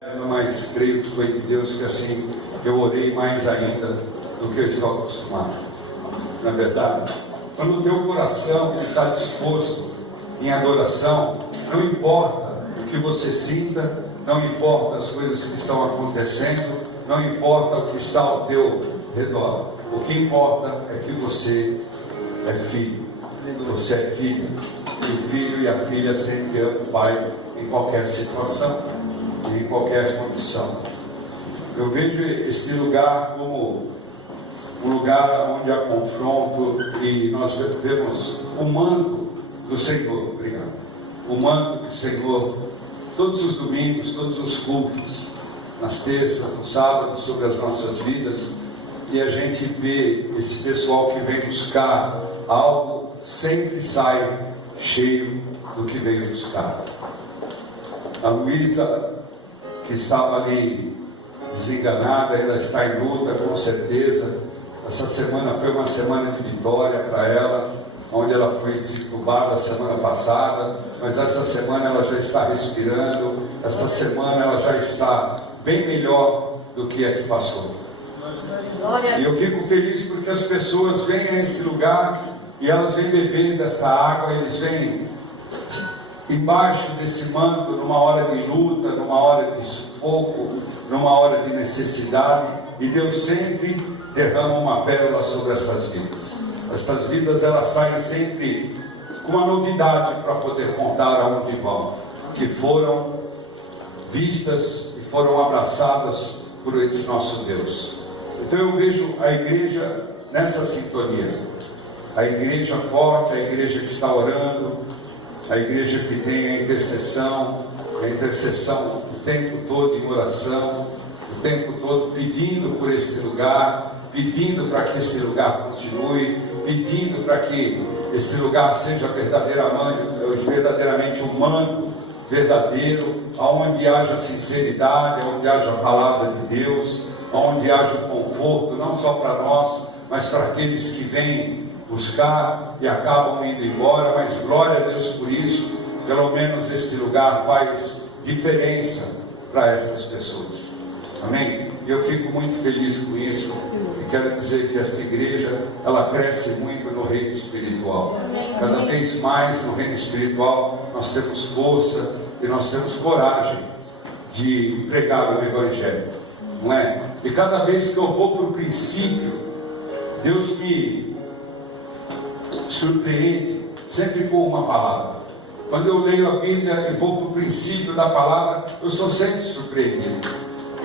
Mas creio que foi de Deus que assim eu orei mais ainda do que eu estou acostumado. Na verdade, quando o teu coração está disposto em adoração, não importa o que você sinta, não importa as coisas que estão acontecendo, não importa o que está ao teu redor. O que importa é que você é filho. Você é filho. E o filho e a filha sempre amam o pai em qualquer situação, em qualquer condição. Eu vejo este lugar como um lugar onde há confronto e nós vemos o manto do Senhor. Obrigado. O manto do Senhor, todos os domingos, todos os cultos, nas terças, no sábado, sobre as nossas vidas, e a gente vê esse pessoal que vem buscar algo, sempre sai cheio do que veio buscar. A Luísa, que estava ali desenganada, ela está em luta, com certeza. Essa semana foi uma semana de vitória para ela, onde ela foi desentubada semana passada, mas essa semana ela já está respirando, esta semana ela já está bem melhor do que a que passou. E eu fico feliz porque as pessoas vêm a esse lugar e elas vêm beber dessa água, eles vêm embaixo desse manto, numa hora de luta, numa hora de sufoco, numa hora de necessidade, e Deus sempre derrama uma pérola sobre essas vidas. Essas vidas, elas saem sempre com uma novidade para poder contar aonde vão, que foram vistas e foram abraçadas por esse nosso Deus. Então eu vejo a igreja nessa sintonia, a igreja forte, a igreja que está orando, a igreja que tem a intercessão o tempo todo em oração, o tempo todo pedindo por esse lugar, pedindo para que esse lugar continue, pedindo para que esse lugar seja verdadeiramente um manto verdadeiro, onde haja sinceridade, onde haja a palavra de Deus, onde haja o conforto, não só para nós, mas para aqueles que vêm buscar e acabam indo embora, mas glória a Deus por isso. Pelo menos este lugar faz diferença para estas pessoas. Amém? Eu fico muito feliz com isso e quero dizer que esta igreja, ela cresce muito no reino espiritual. Cada vez mais no reino espiritual nós temos força e nós temos coragem de pregar o Evangelho, não é? E cada vez que eu vou para o princípio, Deus me surpreende sempre com uma palavra. Quando eu leio a Bíblia e vou para o princípio da palavra, eu sou sempre surpreendido.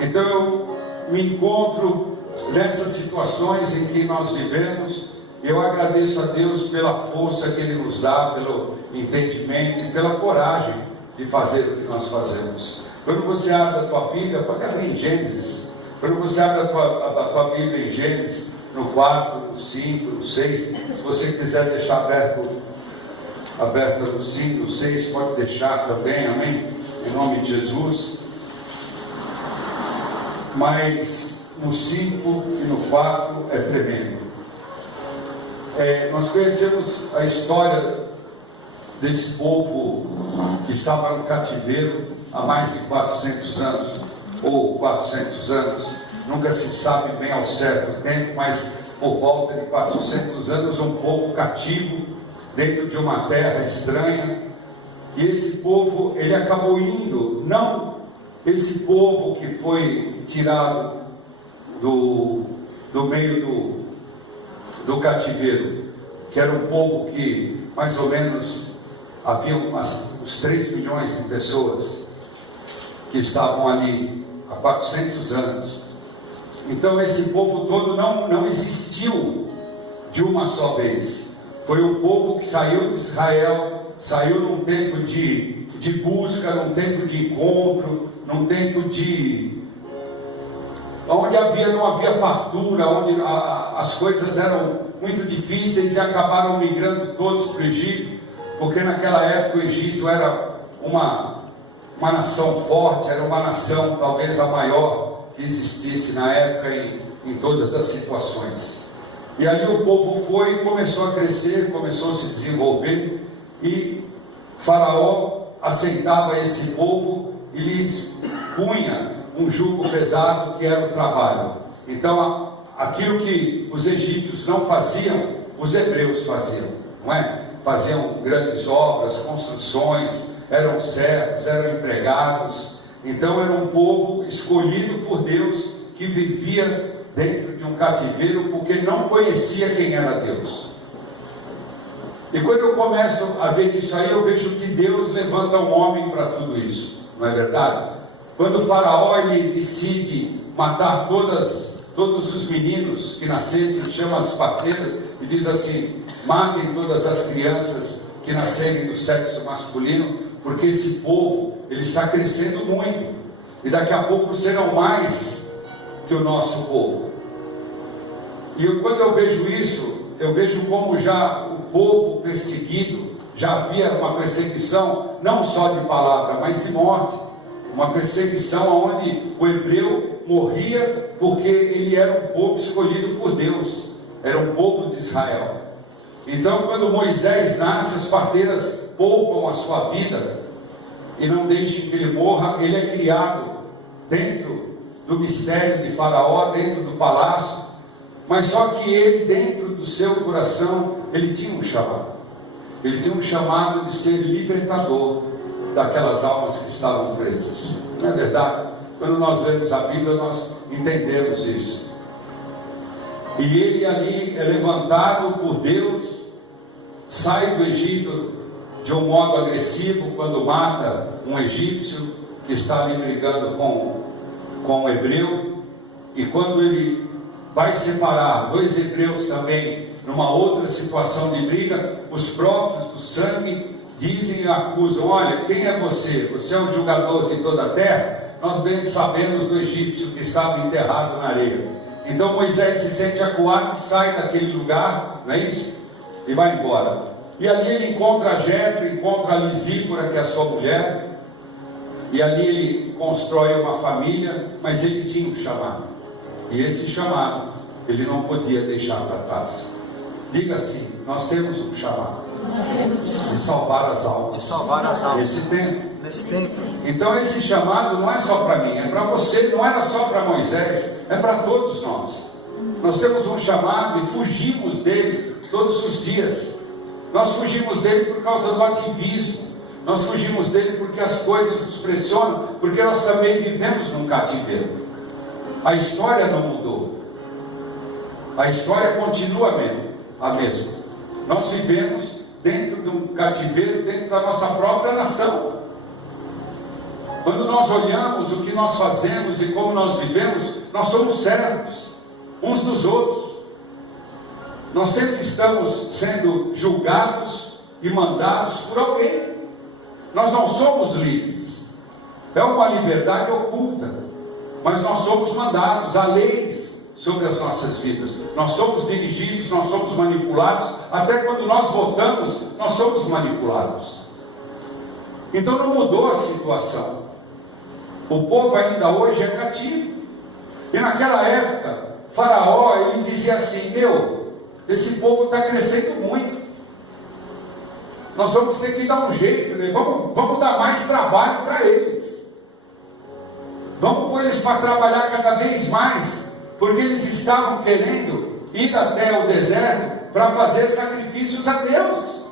Então eu me encontro nessas situações em que nós vivemos. Eu agradeço a Deus pela força que Ele nos dá, pelo entendimento e pela coragem de fazer o que nós fazemos. Quando você abre a tua Bíblia, pode abrir em Gênesis. Quando você abre a tua Bíblia em Gênesis, no 4, no 5, no 6, se você quiser deixar aberta no 5, no 6, pode deixar também, amém? Em nome de Jesus. Mas no 5 e no 4 é tremendo. Nós conhecemos a história desse povo que estava no cativeiro há mais de 400 anos, ou 400 anos, nunca se sabe bem ao certo o tempo, mas por volta de 400 anos, um povo cativo, dentro de uma terra estranha. E esse povo, ele acabou indo, não esse povo que foi tirado do meio do cativeiro, que era um povo que mais ou menos havia uns 3 milhões de pessoas que estavam ali há 400 anos. Então esse povo todo não existiu de uma só vez. Foi um povo que saiu de Israel, saiu num tempo de busca, num tempo de encontro, num tempo onde não havia fartura, onde as coisas eram muito difíceis, e acabaram migrando todos para o Egito, porque naquela época o Egito era uma nação forte, era uma nação talvez a maior que existisse na época em todas as situações. E ali o povo foi e começou a crescer, começou a se desenvolver, e Faraó aceitava esse povo e lhes punha um jugo pesado que era o trabalho. Então, aquilo que os egípcios não faziam, os hebreus faziam, não é? Faziam grandes obras, construções, eram servos, eram empregados. Então era um povo escolhido por Deus, que vivia dentro de um cativeiro, porque não conhecia quem era Deus. E quando eu começo a ver isso aí, eu vejo que Deus levanta um homem para tudo isso, não é verdade? Quando o faraó ele decide matar todos os meninos que nascessem, chama as parteiras e diz assim: matem todas as crianças que nascerem do sexo masculino, porque esse povo ele está crescendo muito, e daqui a pouco serão mais que o nosso povo. E quando eu vejo isso, eu vejo como já o povo perseguido, já havia uma perseguição, não só de palavra, mas de morte, uma perseguição onde o hebreu morria, porque ele era um povo escolhido por Deus, era um povo de Israel. Então quando Moisés nasce, as parteiras poupam a sua vida, e não deixem que ele morra. Ele é criado dentro do mistério de Faraó, dentro do palácio, mas só que ele, dentro do seu coração, ele tinha um chamado. Ele tinha um chamado de ser libertador daquelas almas que estavam presas. Não é verdade? Quando nós lemos a Bíblia, nós entendemos isso. E ele ali é levantado por Deus, sai do Egito de um modo agressivo, quando mata um egípcio que está ali brigando com o hebreu. E quando ele vai separar dois hebreus também numa outra situação de briga, os próprios do sangue dizem e acusam: olha, quem é você? Você é um julgador de toda a terra? Nós bem sabemos do egípcio que estava enterrado na areia. Então Moisés se sente acuado e sai daquele lugar, não é isso? E vai embora. E ali ele encontra Jetro, encontra a Lisípora, que é a sua mulher, e ali ele constrói uma família, mas ele tinha um chamado, e esse chamado ele não podia deixar para trás. Diga assim: nós temos um chamado de salvar as almas, nesse tempo. Então esse chamado não é só para mim, é para você. Não era só para Moisés, é para todos nós. Nós temos um chamado e fugimos dele todos os dias. Nós fugimos dele por causa do ativismo, nós fugimos dele porque as coisas nos pressionam, porque nós também vivemos num cativeiro. A história não mudou, a história continua a mesma. Nós vivemos dentro de um cativeiro, dentro da nossa própria nação. Quando nós olhamos o que nós fazemos e como nós vivemos, nós somos servos uns dos outros. Nós sempre estamos sendo julgados e mandados por alguém. Nós não somos livres. É uma liberdade oculta, mas nós somos mandados. Há leis sobre as nossas vidas. Nós somos dirigidos, nós somos manipulados. Até quando nós votamos, nós somos manipulados. Então não mudou a situação. O povo ainda hoje é cativo. E naquela época, Faraó, ele dizia assim: esse povo está crescendo muito, nós vamos ter que dar um jeito, né? Vamos dar mais trabalho para eles, vamos pôr eles para trabalhar cada vez mais, porque eles estavam querendo ir até o deserto para fazer sacrifícios a Deus.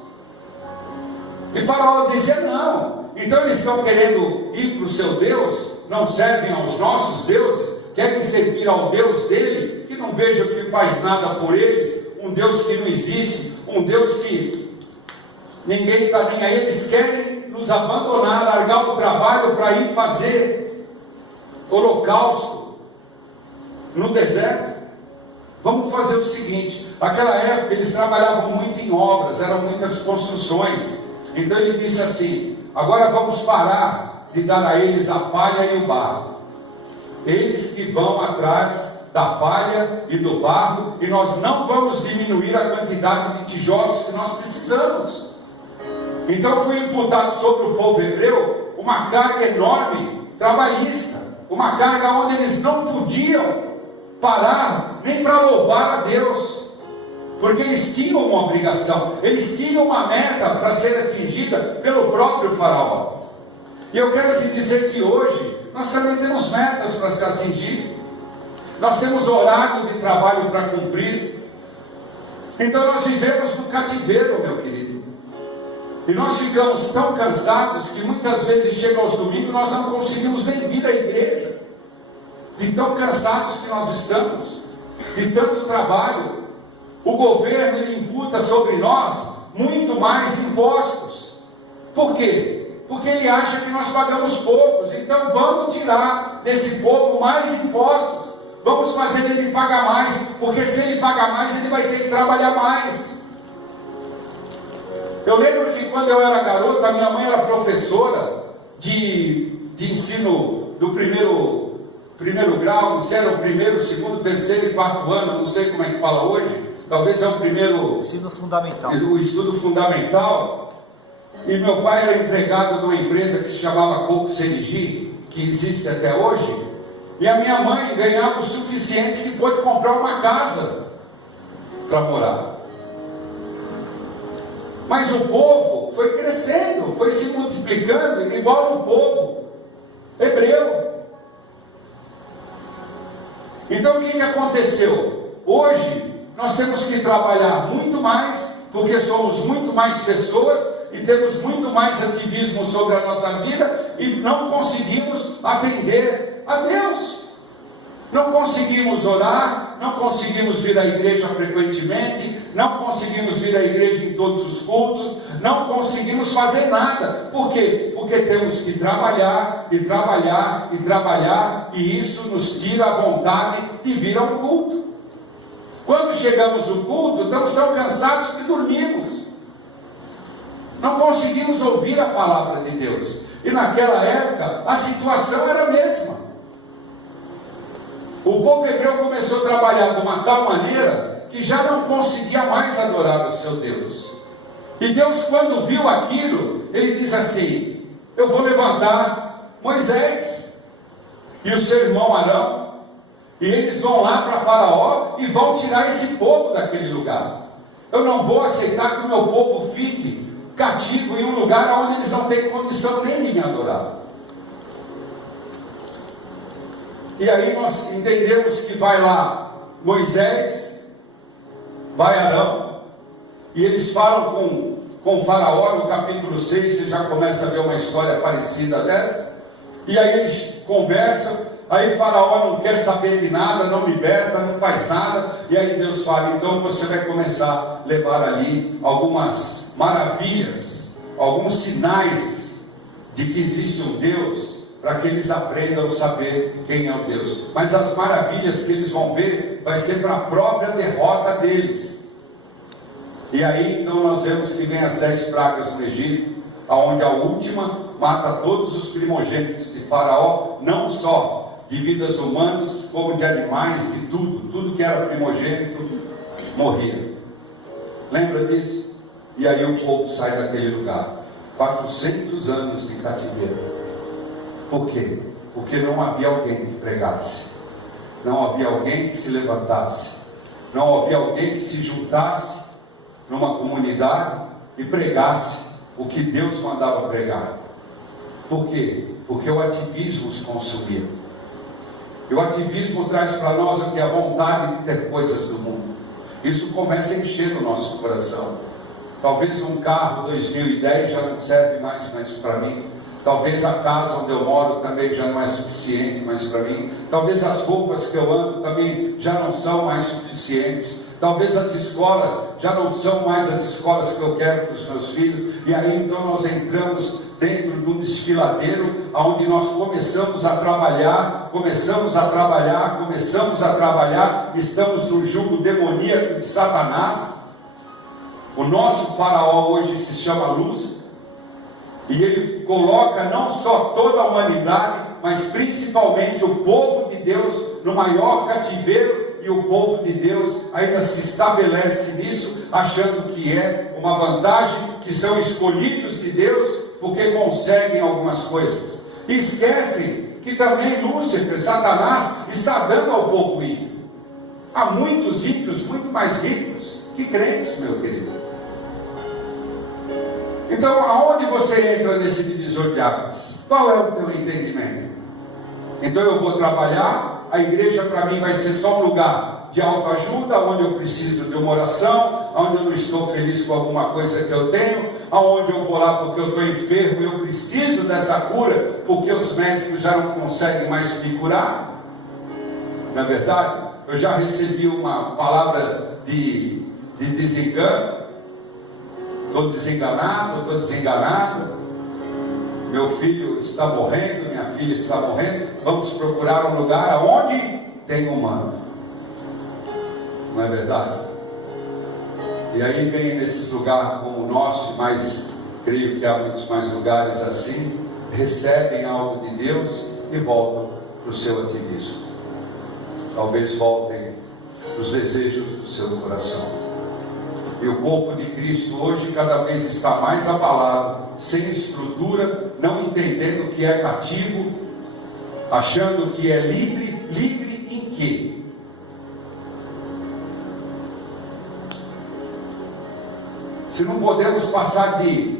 E Faraó dizia: não. Então eles estão querendo ir para o seu Deus, não servem aos nossos deuses, querem servir ao Deus dele, que não veja que faz nada por eles, um Deus que não existe, um Deus que ninguém está nem aí. Eles querem nos abandonar, largar o trabalho para ir fazer holocausto no deserto. Vamos fazer o seguinte: naquela época eles trabalhavam muito em obras, eram muitas construções. Então ele disse assim: agora vamos parar de dar a eles a palha e o barro, eles que vão atrás da palha e do barro, e nós não vamos diminuir a quantidade de tijolos que nós precisamos. Então foi imputado sobre o povo hebreu uma carga enorme trabalhista, uma carga onde eles não podiam parar nem para louvar a Deus, porque eles tinham uma obrigação, eles tinham uma meta para ser atingida pelo próprio Faraó. E eu quero te dizer que hoje nós também temos metas para se atingir, nós temos horário de trabalho para cumprir. Então nós vivemos no cativeiro, meu querido, e nós ficamos tão cansados que muitas vezes chega aos domingos nós não conseguimos nem vir à igreja, de tão cansados que nós estamos, de tanto trabalho. O governo lhe imputa sobre nós muito mais impostos. Por quê? Porque ele acha que nós pagamos poucos. Então vamos tirar desse povo mais impostos, vamos fazer ele pagar mais, porque se ele pagar mais, ele vai ter que trabalhar mais. Eu lembro que quando eu era garoto, a minha mãe era professora de ensino do primeiro grau, não sei, era o primeiro, segundo, terceiro e quarto ano, não sei como é que fala hoje, talvez é o primeiro... Ensino fundamental. O estudo fundamental. E meu pai era empregado de uma empresa que se chamava Coco Serigi, que existe até hoje, e a minha mãe ganhava o suficiente que pôde comprar uma casa para morar. Mas o povo foi crescendo, foi se multiplicando, igual o povo hebreu. Então o que aconteceu? Hoje nós temos que trabalhar muito mais, porque somos muito mais pessoas e temos muito mais ativismo sobre a nossa vida e não conseguimos atender a Deus. Não conseguimos orar, não conseguimos vir à igreja frequentemente, não conseguimos vir à igreja em todos os cultos, não conseguimos fazer nada. Por quê? Porque temos que trabalhar e trabalhar e trabalhar, e isso nos tira a vontade de vir ao culto. Quando chegamos no culto, estamos tão cansados que dormimos. Não conseguimos ouvir a palavra de Deus. E naquela época, a situação era a mesma. O povo hebreu começou a trabalhar de uma tal maneira que já não conseguia mais adorar o seu Deus. E Deus, quando viu aquilo, ele diz assim: eu vou levantar Moisés e o seu irmão Arão, e eles vão lá para Faraó e vão tirar esse povo daquele lugar. Eu não vou aceitar que o meu povo fique cativo em um lugar onde eles não têm condição nem de me adorar. E aí nós entendemos que vai lá Moisés, vai Arão, e eles falam com Faraó. No capítulo 6 você já começa a ver uma história parecida dessa, e aí eles conversam. Aí Faraó não quer saber de nada, não liberta, não faz nada, e aí Deus fala: então você vai começar a levar ali algumas maravilhas, alguns sinais de que existe um Deus, para que eles aprendam a saber quem é o Deus. Mas as maravilhas que eles vão ver vai ser para a própria derrota deles. E aí então nós vemos que vem as 10 pragas do Egito, aonde a última mata todos os primogênitos de Faraó, não só de vidas humanas, como de animais, de tudo que era primogênito morria. Lembra disso? E aí o povo sai daquele lugar. 400 anos de cativeiro. Por quê? Porque não havia alguém que pregasse, não havia alguém que se levantasse, não havia alguém que se juntasse numa comunidade e pregasse o que Deus mandava pregar. Por quê? Porque o ativismo os consumia. E o ativismo traz para nós o que é a vontade de ter coisas do mundo. Isso começa a encher o nosso coração. Talvez um carro 2010 já não serve mais para mim. Talvez a casa onde eu moro também já não é suficiente mais para mim. Talvez as roupas que eu ando também já não são mais suficientes. Talvez as escolas já não são mais as escolas que eu quero para os meus filhos. E aí então nós entramos dentro de um desfiladeiro, onde nós começamos a trabalhar, estamos no jugo demoníaco de Satanás. O nosso faraó hoje se chama Lúcifer. E ele coloca não só toda a humanidade, mas principalmente o povo de Deus no maior cativeiro, e o povo de Deus ainda se estabelece nisso, achando que é uma vantagem, que são escolhidos de Deus, porque conseguem algumas coisas. E esquecem que também Lúcifer, Satanás, está dando ao povo ímpio. Há muitos ímpios muito mais ricos que crentes, meu querido. Então, aonde você entra nesse divisor de águas? Qual é o teu entendimento? Então eu vou trabalhar, a igreja para mim vai ser só um lugar de autoajuda, onde eu preciso de uma oração, onde eu não estou feliz com alguma coisa que eu tenho, aonde eu vou lá porque eu estou enfermo e eu preciso dessa cura, porque os médicos já não conseguem mais me curar. Não é verdade? Eu já recebi uma palavra de desengano, estou desenganado, estou desenganado, meu filho está morrendo, minha filha está morrendo, vamos procurar um lugar onde tem um manto. Não é verdade? E aí vem nesses lugares como o nosso, mas creio que há muitos mais lugares assim, recebem algo de Deus e voltam para o seu ativismo. Talvez voltem para os desejos do seu coração. E o corpo de Cristo hoje cada vez está mais abalado, sem estrutura, não entendendo que é cativo, achando que é livre. Livre em quê? Se não podemos passar de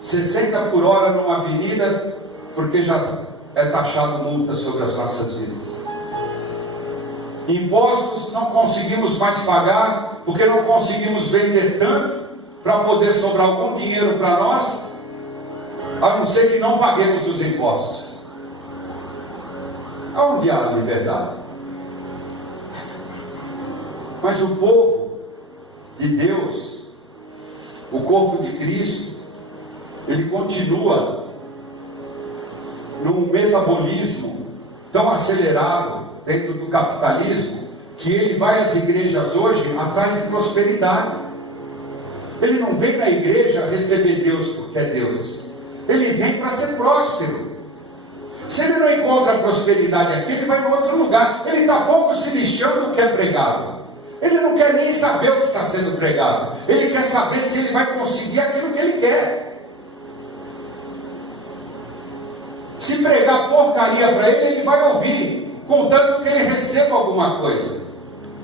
60 por hora numa avenida, porque já é taxado multa sobre as nossas vidas. Impostos não conseguimos mais pagar, porque não conseguimos vender tanto, para poder sobrar algum dinheiro para nós, a não ser que não paguemos os impostos. Aonde há liberdade? Mas o povo de Deus, o corpo de Cristo, ele continua num metabolismo tão acelerado dentro do capitalismo, que ele vai às igrejas hoje atrás de prosperidade. Ele não vem na igreja receber Deus porque é Deus, ele vem para ser próspero. Se ele não encontra prosperidade aqui, ele vai para outro lugar. Ele está pouco se lixando do que é pregado. Ele não quer nem saber o que está sendo pregado. Ele quer saber se ele vai conseguir aquilo que ele quer. Se pregar porcaria para ele, ele vai ouvir, contanto que ele receba alguma coisa.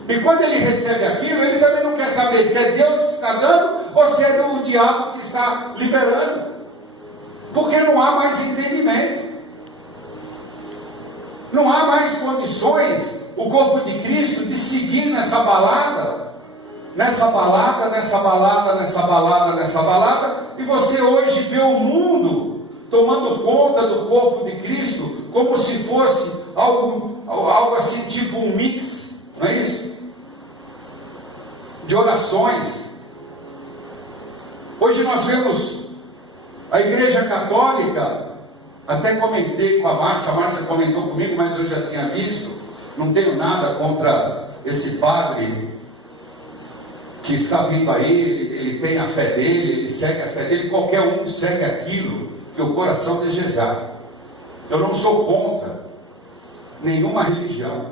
E quando ele recebe aquilo, ele também não quer saber se é Deus que está dando ou se é o diabo que está liberando. Porque não há mais entendimento. Não há mais condições, o corpo de Cristo, de seguir nessa balada, e você hoje vê o mundo tomando conta do corpo de Cristo, como se fosse algo assim, tipo um mix, não é isso? De orações. Hoje nós vemos a Igreja Católica. Até comentei com a Márcia comentou comigo, mas eu já tinha visto. Não tenho nada contra esse padre que está vindo a ele tem a fé dele, ele segue a fé dele, qualquer um segue aquilo que o coração desejar. Eu não sou contra nenhuma religião.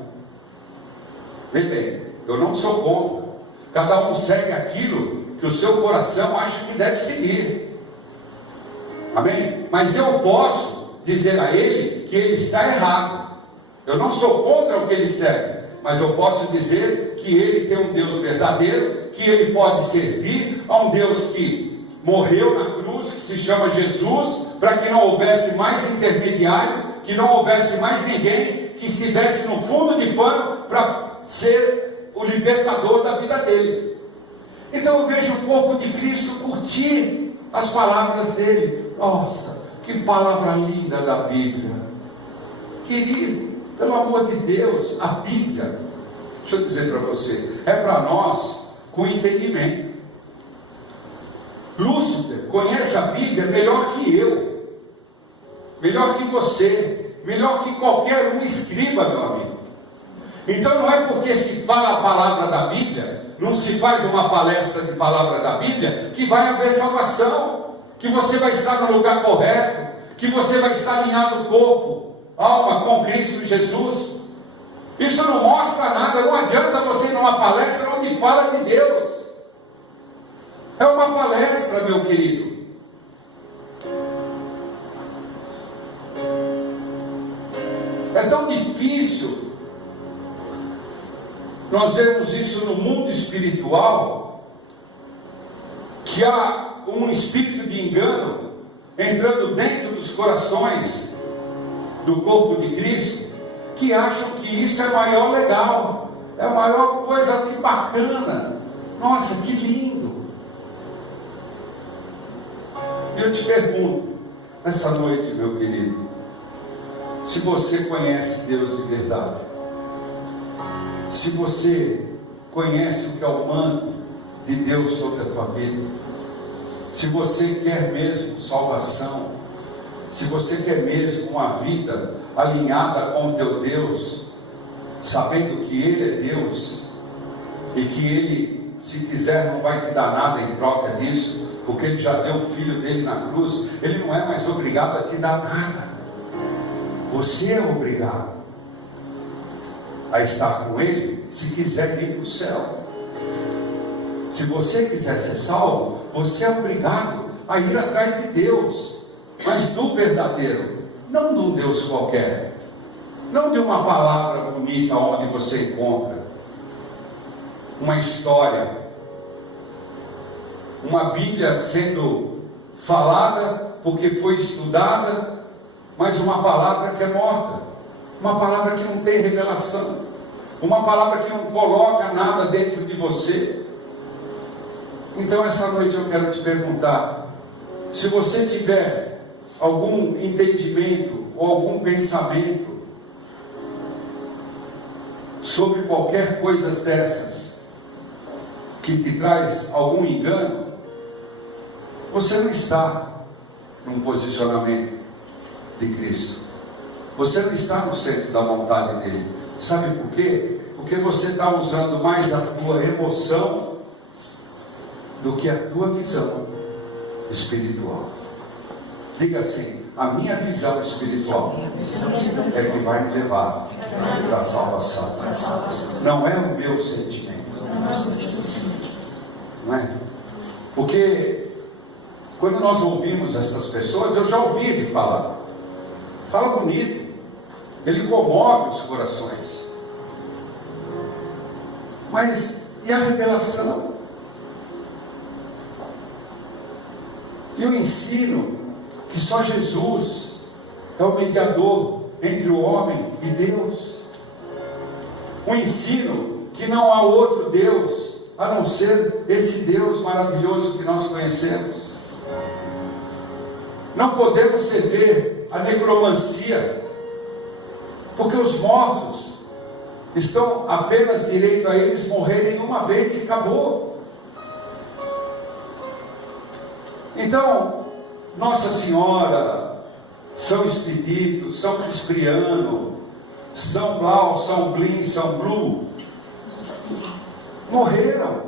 Vê bem, eu não sou contra. Cada um segue aquilo que o seu coração acha que deve seguir. Amém? Mas eu posso dizer a ele que ele está errado. Eu não sou contra o que ele segue, mas eu posso dizer que ele tem um Deus verdadeiro, que ele pode servir a um Deus que morreu na cruz, que se chama Jesus, para que não houvesse mais intermediário, que não houvesse mais ninguém que estivesse no fundo de pano para ser o libertador da vida dele. Então eu vejo o corpo de Cristo curtir as palavras dele. Nossa, que palavra linda da Bíblia. Querido, pelo amor de Deus, a Bíblia, deixa eu dizer para você, é para nós com entendimento. Lúcifer conhece a Bíblia melhor que eu, melhor que você, melhor que qualquer um escriba, meu amigo. Então não é porque se fala a palavra da Bíblia, não se faz uma palestra de palavra da Bíblia, que vai haver salvação, que você vai estar no lugar correto, que você vai estar alinhado corpo, alma com Cristo Jesus. Isso não mostra nada. Não adianta você ir numa palestra onde fala de Deus. É uma palestra, meu querido. É tão difícil nós vemos isso no mundo espiritual, que há um espírito de engano entrando dentro dos corações do corpo de Cristo, que acham que isso é maior legal, é a maior coisa, que bacana, nossa, que lindo. Eu te pergunto, essa noite, meu querido, se você conhece Deus de verdade, se você conhece o que é o manto de Deus sobre a tua vida, se você quer mesmo salvação, se você quer mesmo uma vida alinhada com o teu Deus, sabendo que Ele é Deus, e que Ele, se quiser, não vai te dar nada em troca disso, porque Ele já deu o Filho dele na cruz, Ele não é mais obrigado a te dar nada, você é obrigado a estar com Ele, se quiser ir para o céu. Se você quiser ser salvo, você é obrigado a ir atrás de Deus, mas do verdadeiro, não de um Deus qualquer, não de uma palavra bonita onde você encontra uma história, uma Bíblia sendo falada porque foi estudada, mas uma palavra que é morta, uma palavra que não tem revelação, uma palavra que não coloca nada dentro de você. Então essa noite eu quero te perguntar, se você tiver algum entendimento ou algum pensamento sobre qualquer coisa dessas que te traz algum engano, você não está num posicionamento de Cristo, você não está no centro da vontade dele. Sabe por quê? Porque você está usando mais a tua emoção do que a tua visão espiritual. Diga assim: a minha visão espiritual é que vai me levar para a salvação, não é o meu sentimento, não é? Porque quando nós ouvimos essas pessoas, eu já ouvi ele falar, fala bonito, ele comove os corações, mas e a revelação? E o ensino que só Jesus é o mediador entre o homem e Deus, o ensino que não há outro Deus a não ser esse Deus maravilhoso que nós conhecemos. Não podemos ceder à necromancia, porque os mortos estão apenas direito a eles morrerem uma vez e acabou. Então, Nossa Senhora, São Expedito, São Cipriano, São Blau, São Blin, São Blu, morreram.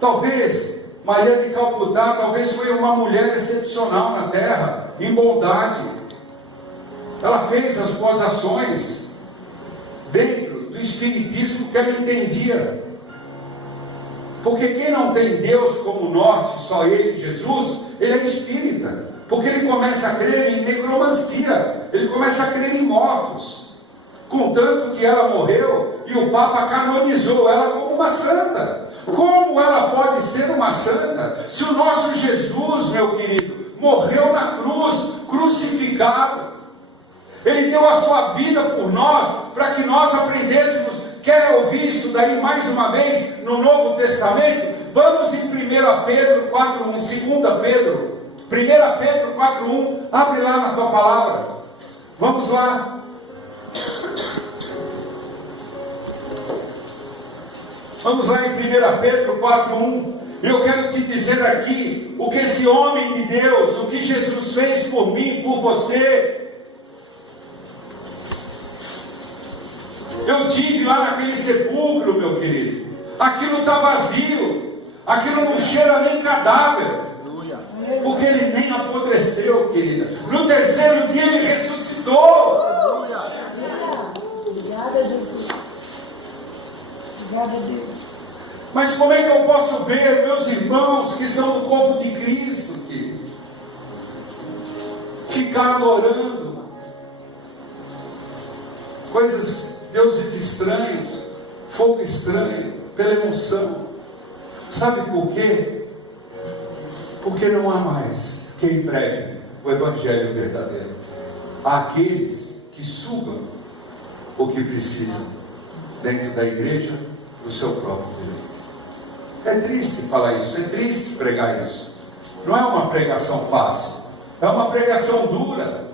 Talvez Maria de Calcutá, talvez foi uma mulher excepcional na terra, em bondade. Ela fez as boas ações dentro do espiritismo que ela entendia. Porque quem não tem Deus como norte, só Ele, Jesus, ele é espírita. Porque ele começa a crer em necromancia, ele começa a crer em mortos. Contanto que ela morreu e o Papa canonizou ela como uma santa. Como ela pode ser uma santa se o nosso Jesus, meu querido, morreu na cruz, crucificado? Ele deu a sua vida por nós, para que nós aprendêssemos. Quer ouvir isso daí mais uma vez no Novo Testamento? Vamos em 1 Pedro 4:1, 2 Pedro, 1 Pedro 4:1, abre lá na tua palavra, vamos lá. Vamos lá em 1 Pedro 4:1, eu quero te dizer aqui, o que esse homem de Deus, o que Jesus fez por mim, por você. Eu tive lá naquele sepulcro, meu querido, aquilo está vazio, aquilo não cheira nem cadáver, porque ele nem apodreceu, querida. No terceiro dia ele ressuscitou. Obrigada, Jesus. Obrigada, Deus. Mas como é que eu posso ver meus irmãos que são do corpo de Cristo, querido, ficar adorando coisas, deuses estranhos, fogo estranho, pela emoção? Sabe por quê? Porque não há mais quem pregue o Evangelho verdadeiro. Há aqueles que sugam o que precisam dentro da igreja do seu próprio direito. É triste falar isso, é triste pregar isso. Não é uma pregação fácil, é uma pregação dura.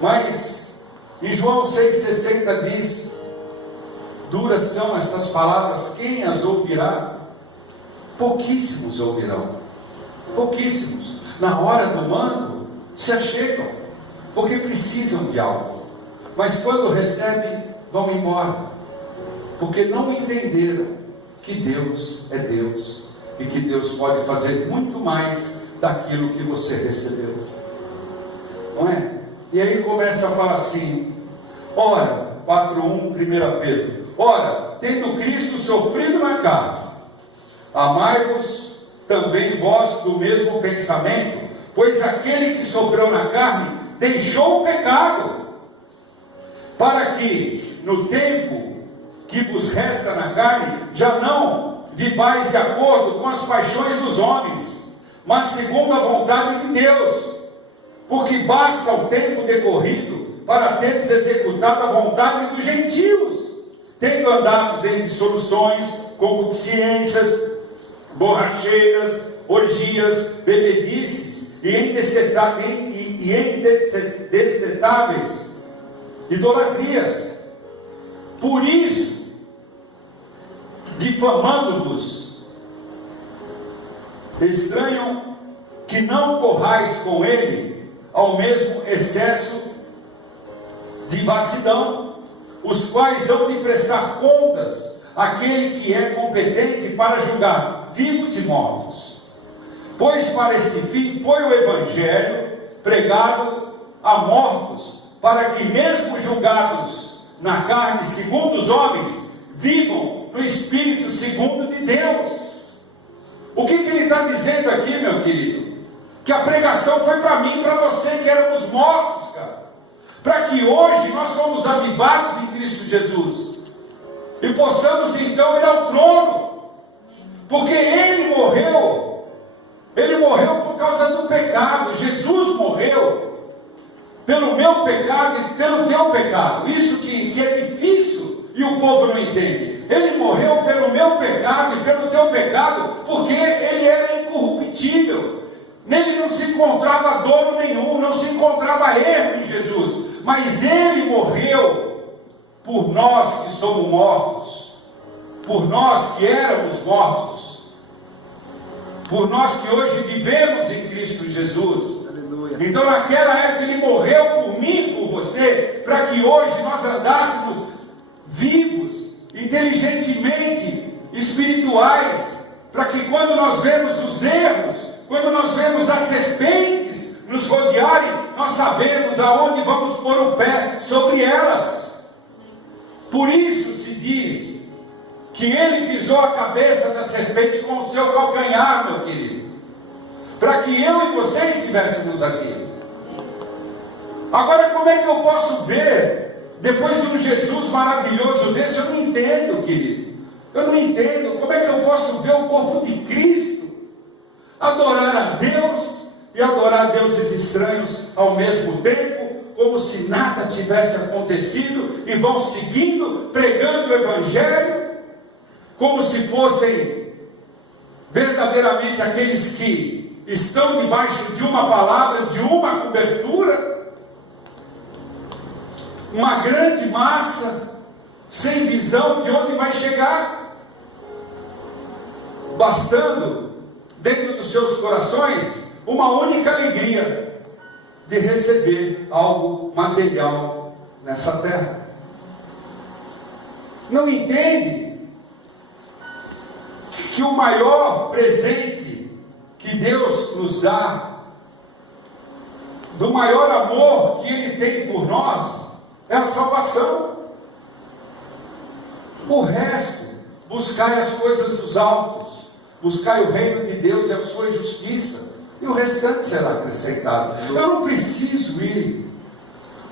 Mas em João 6,60 diz: duras são estas palavras, quem as ouvirá? Pouquíssimos ouvirão, pouquíssimos. Na hora do mando se achegam, porque precisam de algo, mas quando recebem, vão embora, porque não entenderam que Deus é Deus, e que Deus pode fazer muito mais daquilo que você recebeu, não é? E aí começa a falar assim, ora, 4:1, 1 Pedro, ora, tendo Cristo sofrido na carne, amai-vos também vós do mesmo pensamento, pois aquele que sofreu na carne, deixou o pecado, para que no tempo que vos resta na carne, já não vivais de acordo com as paixões dos homens, mas segundo a vontade de Deus, porque basta o tempo decorrido para teres executado a vontade dos gentios, tendo andado em dissoluções, concupiscências, borracheiras, orgias, bebedices e em destetáveis idolatrias. Por isso, difamando-vos, estranham que não corrais com ele ao mesmo excesso de vacilão, os quais hão de prestar contas àquele que é competente para julgar vivos e mortos. Pois para este fim foi o Evangelho pregado a mortos, para que mesmo julgados na carne segundo os homens, vivam no Espírito segundo de Deus. O que ele está dizendo aqui, meu querido? Que a pregação foi para mim e para você, que éramos mortos, cara, para que hoje nós somos avivados em Cristo Jesus, e possamos então ir ao trono, porque Ele morreu por causa do pecado. Jesus morreu pelo meu pecado e pelo teu pecado. Isso que é difícil e o povo não entende. Ele morreu pelo meu pecado e pelo teu pecado, porque Ele era incorruptível. Nele não se encontrava dolo nenhum, não se encontrava erro em Jesus. Mas Ele morreu por nós que somos mortos, por nós que éramos mortos, por nós que hoje vivemos em Cristo Jesus. Aleluia. Então naquela época Ele morreu por mim e por você, para que hoje nós andássemos vivos, inteligentemente, espirituais, para que quando nós vemos os erros, quando nós vemos as serpentes nos rodearem, nós sabemos aonde vamos pôr o pé sobre elas. Por isso se diz que Ele pisou a cabeça da serpente com o seu calcanhar, meu querido, para que eu e você estivéssemos aqui. Agora, como é que eu posso ver, depois de um Jesus maravilhoso desse? Eu não entendo, querido, eu não entendo. Como é que eu posso ver o corpo de Cristo adorar a Deus e adorar deuses estranhos ao mesmo tempo, como se nada tivesse acontecido, e vão seguindo, pregando o Evangelho, como se fossem verdadeiramente aqueles que estão debaixo de uma palavra, de uma cobertura, uma grande massa, sem visão de onde vai chegar, bastando dentro dos seus corações uma única alegria de receber algo material nessa terra. Não entende que o maior presente que Deus nos dá, do maior amor que Ele tem por nós, é a salvação. O resto, buscai as coisas dos altos, buscai o reino de Deus e a sua justiça, e o restante será acrescentado. Eu não preciso ir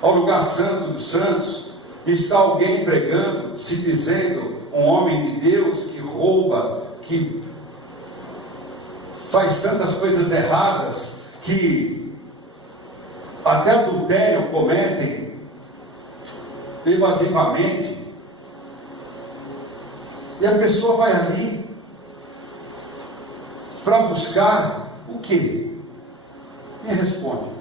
ao lugar santo dos santos e está alguém pregando, se dizendo um homem de Deus que rouba, que faz tantas coisas erradas, que até adultério cometem, evasivamente, e a pessoa vai ali para buscar o quê? Me responde.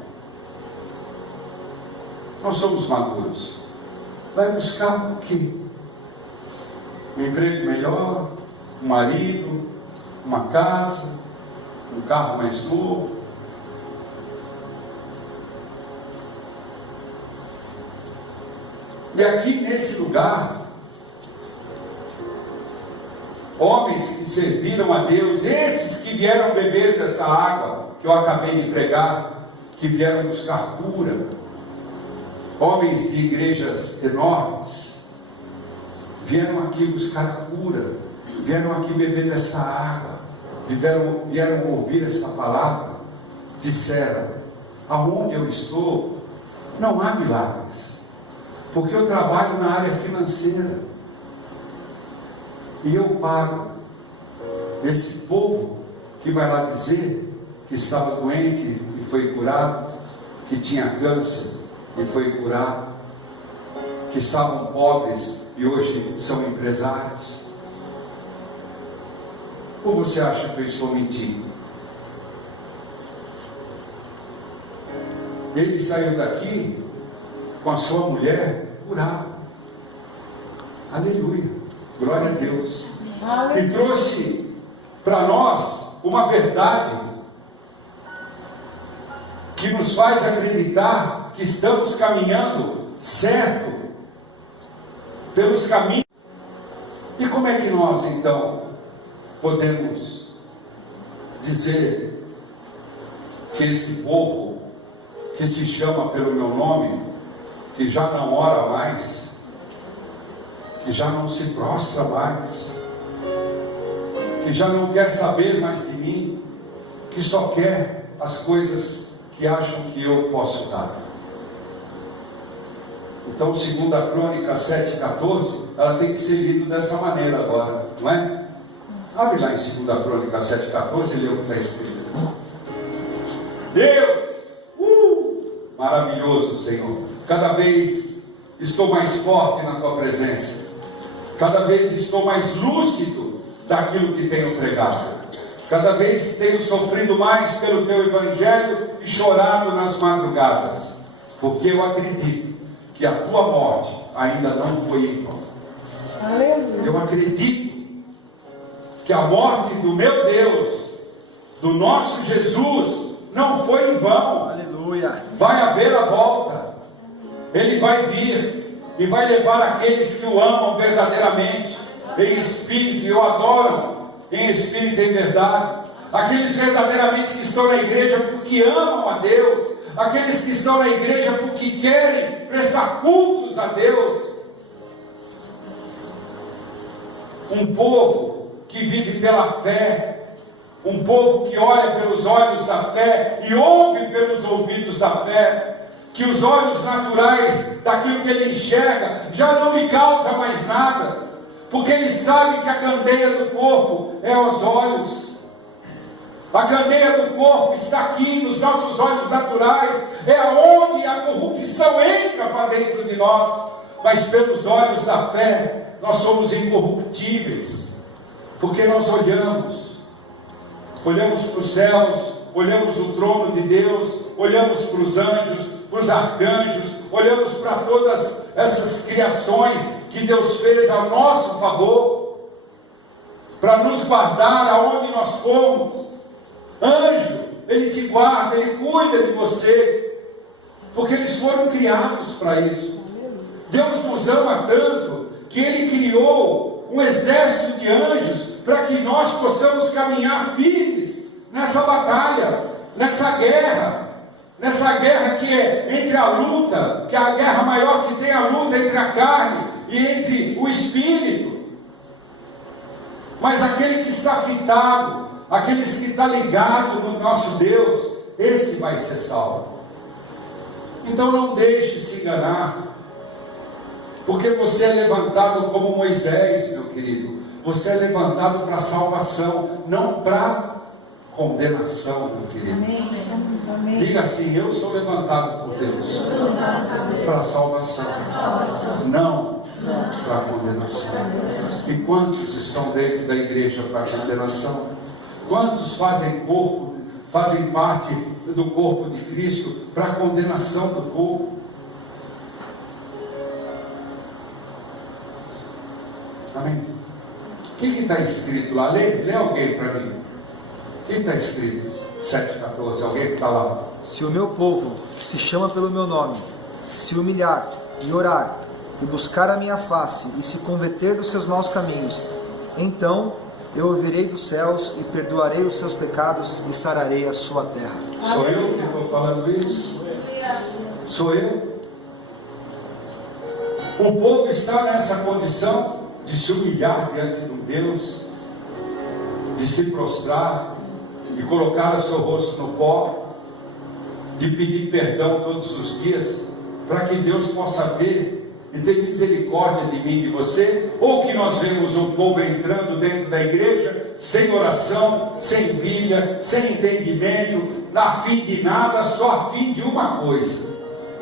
Nós somos maduros. Vai buscar o quê? Um emprego melhor, um marido, uma casa, um carro mais novo. E aqui nesse lugar, homens que serviram a Deus, esses que vieram beber dessa água que eu acabei de pregar, que vieram buscar cura, homens de igrejas enormes, vieram aqui buscar cura, vieram aqui beber dessa água, vieram ouvir essa palavra, disseram: aonde eu estou não há milagres, porque eu trabalho na área financeira e eu pago esse povo que vai lá dizer que estava doente e foi curado, que tinha câncer e foi curado, que estavam pobres e hoje são empresários. Ou você acha que eu estou mentindo? Ele saiu daqui com a sua mulher curada. Aleluia, glória a Deus. E trouxe para nós uma verdade que nos faz acreditar que estamos caminhando certo pelos caminhos. E como é que nós então podemos dizer que esse povo que se chama pelo meu nome, que já não ora mais, que já não se prostra mais, que já não quer saber mais de mim, que só quer as coisas que acham que eu posso dar? Então, segundo a Crônica 7,14, ela tem que ser lida dessa maneira agora, não é? Abre lá em 2 Crônica 7,14 e lê o que está escrito. Deus, maravilhoso, Senhor, cada vez estou mais forte na tua presença, cada vez estou mais lúcido daquilo que tenho pregado, cada vez tenho sofrido mais pelo teu evangelho e chorado nas madrugadas, porque eu acredito que a tua morte ainda não foi em vão. Aleluia. Eu acredito que a morte do meu Deus, do nosso Jesus, não foi em vão. Aleluia. Vai haver a volta. Ele vai vir e vai levar aqueles que o amam verdadeiramente, em espírito, e o adoram em espírito e em verdade. Aqueles verdadeiramente que estão na igreja porque amam a Deus, aqueles que estão na igreja porque querem prestar cultos a Deus. Um povo que vive pela fé, um povo que olha pelos olhos da fé e ouve pelos ouvidos da fé, que os olhos naturais daquilo que ele enxerga já não lhe causa mais nada, porque ele sabe que a candeia do corpo é os olhos. A candeia do corpo está aqui nos nossos olhos naturais, é onde a corrupção entra para dentro de nós, mas pelos olhos da fé nós somos incorruptíveis, porque nós olhamos para os céus, olhamos o trono de Deus, olhamos para os anjos, para os arcanjos, olhamos para todas essas criações que Deus fez a nosso favor, para nos guardar aonde nós formos. Anjo, ele te guarda, ele cuida de você, porque eles foram criados para isso. Deus nos ama tanto que ele criou um exército de anjos para que nós possamos caminhar firmes nessa batalha, nessa guerra que é entre a luta, que é a guerra maior que tem, a luta entre a carne e entre o espírito. Mas aquele que está fitado, aquele que está ligado no nosso Deus, esse vai ser salvo. Então não deixe se enganar, porque você é levantado como Moisés, meu querido. Você é levantado para salvação, não para condenação, meu querido. Amém. Diga assim: eu sou levantado por Deus para a salvação, não para a condenação. E quantos estão dentro da igreja para a condenação? Quantos fazem parte do corpo de Cristo para a condenação do corpo? Amém? O que está escrito lá? Lê alguém para mim. O que está escrito? 7,14. Alguém que está lá? Se o meu povo, que se chama pelo meu nome, se humilhar e orar, e buscar a minha face, e se converter dos seus maus caminhos, então eu ouvirei dos céus e perdoarei os seus pecados e sararei a sua terra. Sou eu que estou falando isso? Sou eu? O povo está nessa condição de se humilhar diante de um Deus, de se prostrar, de colocar o seu rosto no pó, de pedir perdão todos os dias, para que Deus possa ver e ter misericórdia de mim e de você? Ou que nós vemos um povo entrando dentro da igreja, sem oração, sem Bíblia, sem entendimento, a fim de nada, só a fim de uma coisa: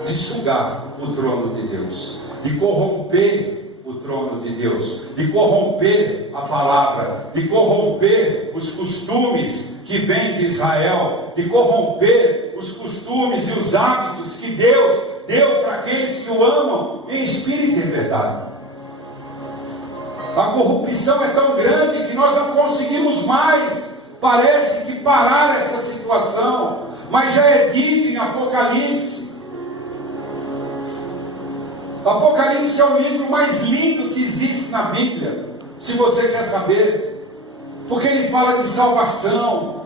de sugar o trono de Deus, de corromper o trono de Deus, de corromper a palavra, de corromper os costumes que vêm de Israel, de corromper os costumes e os hábitos que Deus deu para aqueles que o amam em espírito e em verdade. A corrupção é tão grande que nós não conseguimos mais, parece que, parar essa situação, mas já é dito em Apocalipse. Apocalipse é o livro mais lindo que existe na Bíblia, se você quer saber, porque ele fala de salvação,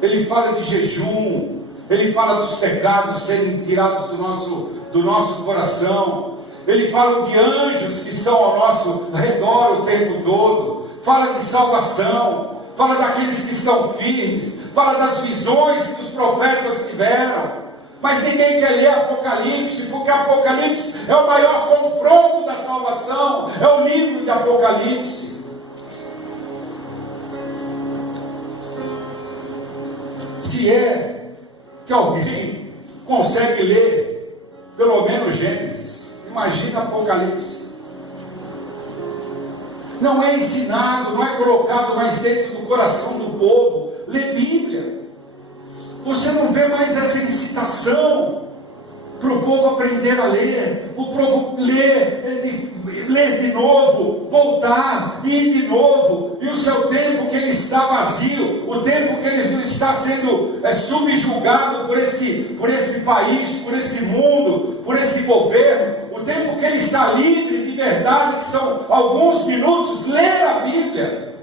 ele fala de jejum, ele fala dos pecados serem tirados do nosso coração, ele fala de anjos que estão ao nosso redor o tempo todo, fala de salvação, fala daqueles que estão firmes, fala das visões que os profetas tiveram. Mas ninguém quer ler Apocalipse, porque Apocalipse é o maior confronto da salvação, é o livro de Apocalipse. Se é que alguém consegue ler pelo menos Gênesis, imagina Apocalipse. Não é ensinado, não é colocado mais dentro do coração do povo. Lê Bíblia. Você não vê mais essa incitação para o povo aprender a ler, o povo ler de novo, voltar, ir de novo, e o seu tempo que ele está vazio, o tempo que ele não está sendo subjugado por este país, por este mundo, por este governo, o tempo que ele está livre de verdade, que são alguns minutos, ler a Bíblia.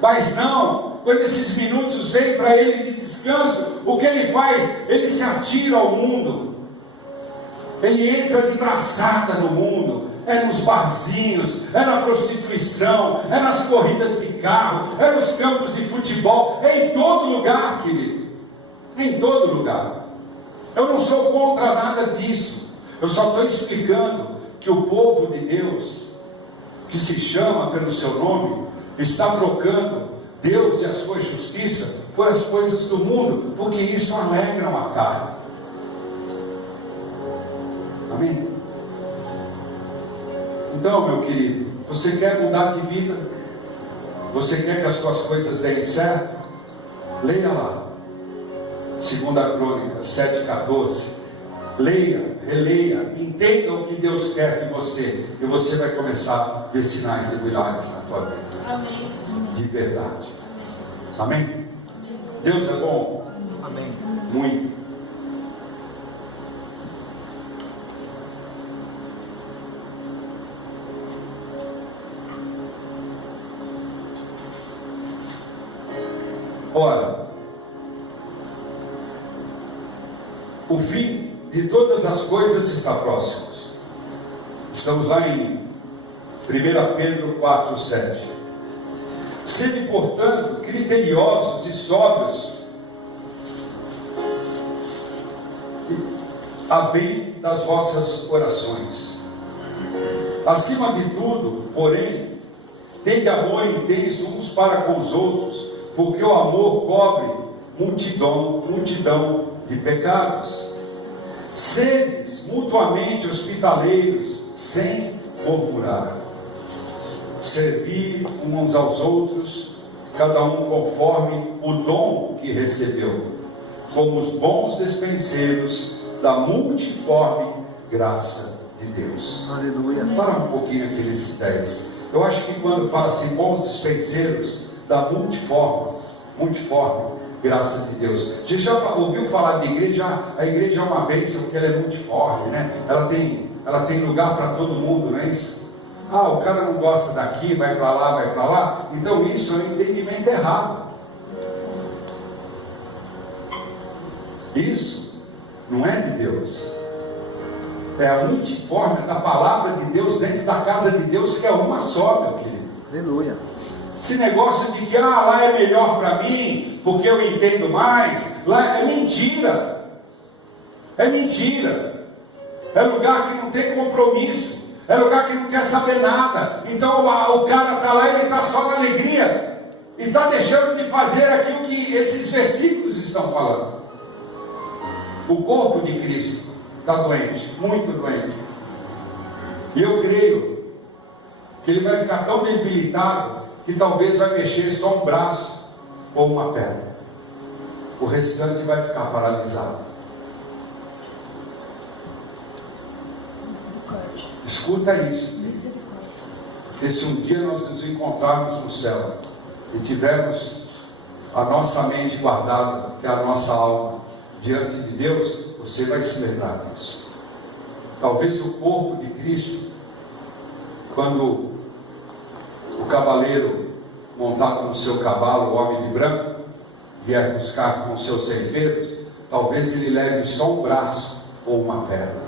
Mas não, quando esses minutos vêm para ele de descanso, o que ele faz? Ele se atira ao mundo. Ele entra de braçada no mundo, é nos barzinhos, é na prostituição, é nas corridas de carro, é nos campos de futebol, é em todo lugar, querido, é em todo lugar. Eu não sou contra nada disso, eu só estou explicando que o povo de Deus, que se chama pelo seu nome, está trocando Deus e a sua justiça por as coisas do mundo, porque isso alegra a carne. Amém? Então, meu querido, você quer mudar de vida? Você quer que as suas coisas deem certo? Leia lá 2 Crônicas 7,14. Leia, releia, entenda o que Deus quer de você, e você vai começar a ver sinais de milagres na tua vida. Amém. De verdade. Amém? Deus é bom? Amém. Muito. Ora, o fim de todas as coisas está próximo. Estamos lá em 1 Pedro 4,7. Sede, portanto, criteriosos e sóbrios a bem das vossas orações. Acima de tudo, porém, tende amor intenso uns para com os outros, porque o amor cobre multidão de pecados. Sedes mutuamente hospitaleiros, sem murmurar. Servir uns aos outros, cada um conforme o dom que recebeu, como os bons despenseiros da multiforme graça de Deus. Aleluia. Para um pouquinho aqui nesse 10. Eu acho que quando fala assim, bons dispenseiros da multiforme graça de Deus. Você já ouviu falar de igreja? A igreja é uma bênção porque ela é multiforme, né? Ela tem lugar para todo mundo, não é isso? Ah, o cara não gosta daqui, vai para lá. Então isso é um entendimento errado. Isso não é de Deus. É a multiforme da palavra de Deus dentro da casa de Deus, que é uma só, meu querido. Aleluia. Esse negócio de que lá é melhor para mim, porque eu entendo mais, lá é mentira. É mentira. É lugar que não tem compromisso. É lugar que não quer saber nada. Então o cara está lá e ele está só na alegria. E está deixando de fazer aquilo que esses versículos estão falando. O corpo de Cristo está doente, muito doente. E eu creio que ele vai ficar tão debilitado que talvez vai mexer só um braço ou uma perna. O restante vai ficar paralisado. Escuta isso. Porque se um dia nós nos encontrarmos no céu e tivermos a nossa mente guardada, que é a nossa alma, diante de Deus, você vai se lembrar disso. Talvez o corpo de Cristo, quando o cavaleiro montado no seu cavalo, o homem de branco, vier buscar com seus ceifeiros, talvez ele leve só um braço ou uma perna,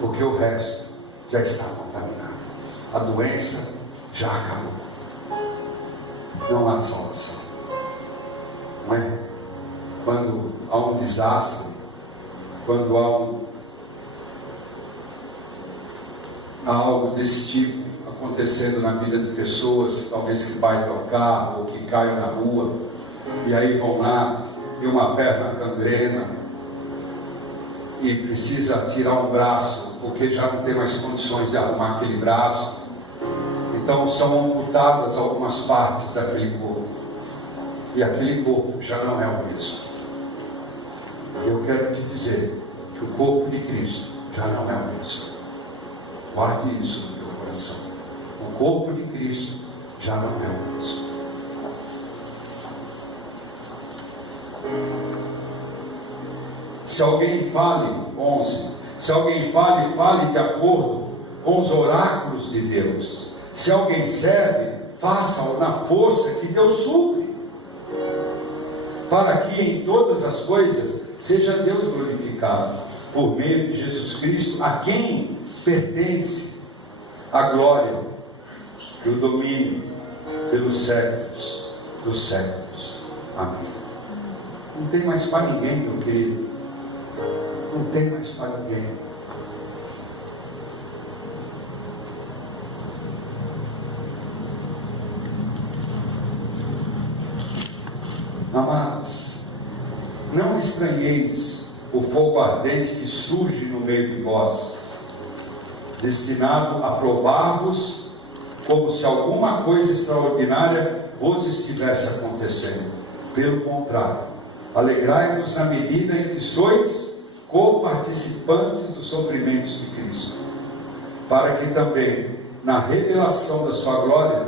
porque o resto já está contaminado. A doença já acabou. Não há salvação. Não é? Quando há um desastre, quando há algo desse tipo acontecendo na vida de pessoas, talvez que batam o carro ou que caiam na rua, e aí vão lá e uma perna gangrena e precisa tirar um braço porque já não tem mais condições de arrumar aquele braço, então são amputadas algumas partes daquele corpo, e aquele corpo já não é o mesmo. Eu quero te dizer que o corpo de Cristo já não é o mesmo. Guarde isso no teu coração. O corpo de Cristo já não é o mesmo. Se alguém fale, 11, se alguém fale de acordo com os oráculos de Deus. Se alguém serve, faça-o na força que Deus supre, para que em todas as coisas seja Deus glorificado, por meio de Jesus Cristo, a quem pertence a glória e o domínio pelos séculos dos séculos. Amém. Não tem mais para ninguém, meu querido. Não tem mais para ninguém. Amados, não estranheis o fogo ardente que surge no meio de vós, destinado a provar-vos, como se alguma coisa extraordinária vos estivesse acontecendo. Pelo contrário, alegrai-vos na medida em que sois co-participantes dos sofrimentos de Cristo, para que também na revelação da sua glória